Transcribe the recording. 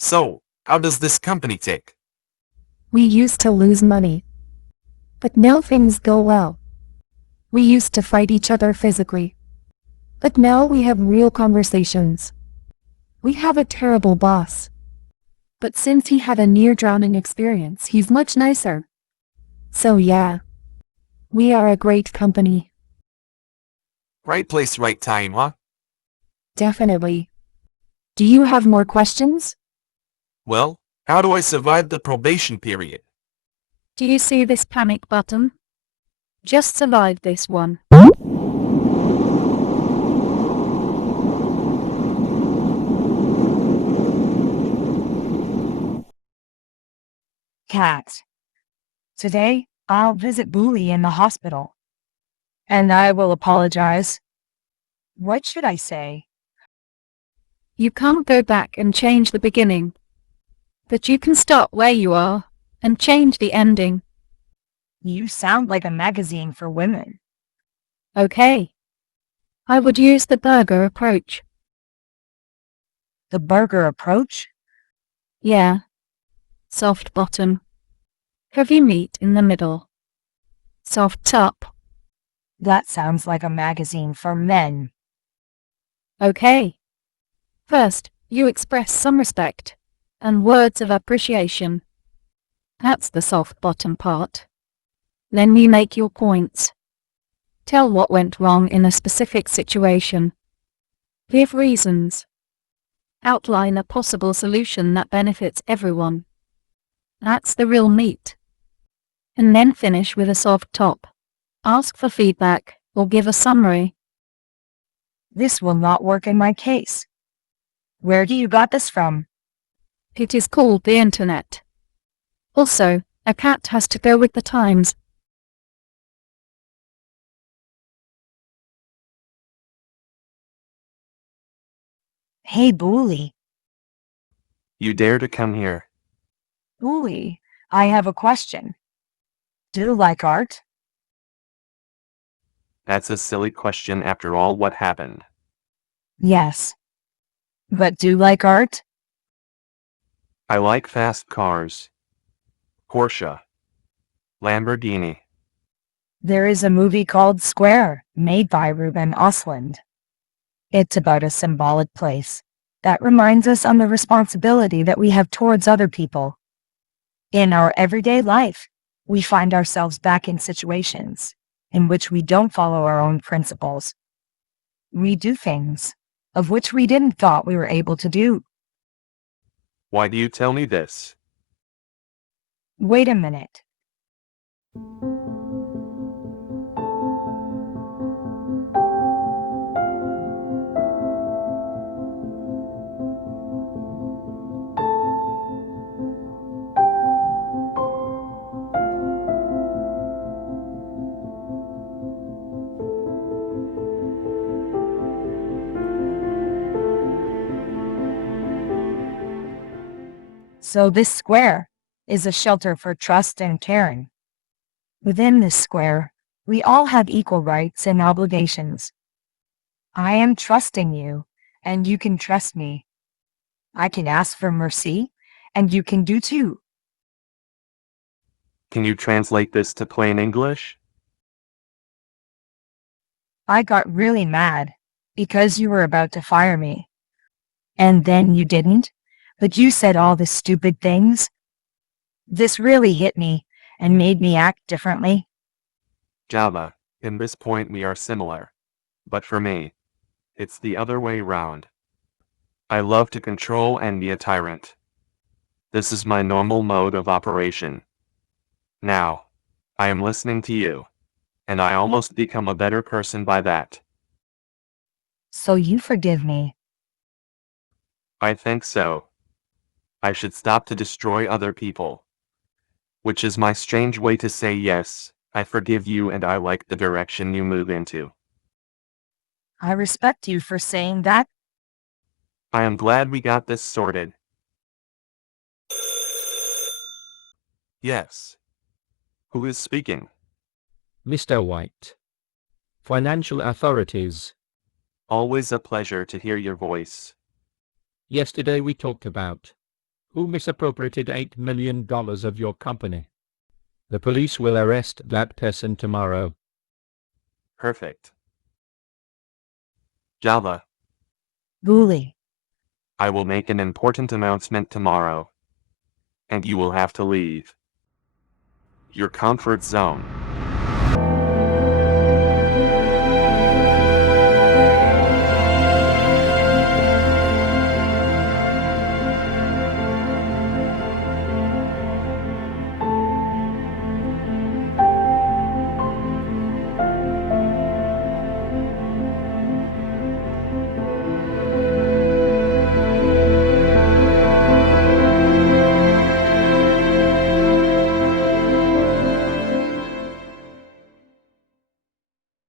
So, how does this company take? We used to lose money. But now things go well. We used to fight each other physically. But now we have real conversations. We have a terrible boss. But since he had a near-drowning experience, he's much nicer. So yeah, we are a great company. Right place, right time, huh? Definitely. Do you have more questions? Well, how do I survive the probation period? Do you see this panic button? Just survive this one. Cat. Today, I'll visit Bulli in the hospital. And I will apologize. What should I say? You can't go back and change the beginning. But you can start where you are and change the ending. You sound like a magazine for women. Okay. I would use the burger approach. The burger approach? Yeah. Soft bottom. Heavy meat in the middle. Soft top. That sounds like a magazine for men. Okay. First, you express some respect and words of appreciation. That's the soft bottom part. Then you make your points. Tell what went wrong in a specific situation. Give reasons. Outline a possible solution that benefits everyone. That's the real meat. And then finish with a soft top. Ask for feedback or give a summary. This will not work in my case. Where do you got this from? It is called the internet. Also, a cat has to go with the times. Hey, Bully. You dare to come here? Bully, I have a question. Do you like art? That's a silly question after all what happened. Yes. But do you like art? I like fast cars. Porsche. Lamborghini. There is a movie called Square, made by Ruben Ostlund. It's about a symbolic place that reminds us on the responsibility that we have towards other people. In our everyday life, we find ourselves back in situations in which we don't follow our own principles. We do things of which we didn't thought we were able to do. Why do you tell me this? Wait a minute. So this square is a shelter for trust and caring. Within this square, we all have equal rights and obligations. I am trusting you, and you can trust me. I can ask for mercy, and you can do too. Can you translate this to plain English? I got really mad because you were about to fire me. And then you didn't, but you said all the stupid things. This really hit me and made me act differently. Java, in this point we are similar. But for me, it's the other way round. I love to control and be a tyrant. This is my normal mode of operation. Now, I am listening to you. And I almost become a better person by that. So you forgive me. I think so. I should stop to destroy other people. Which is my strange way to say yes, I forgive you and I like the direction you move into. I respect you for saying that. I am glad we got this sorted. Yes. Who is speaking? Mr. White. Financial authorities. Always a pleasure to hear your voice. Yesterday we talked about Who misappropriated $8 million of your company? The police will arrest that person tomorrow. Perfect. Java, Bulli. I will make an important announcement tomorrow. And you will have to leave your comfort zone.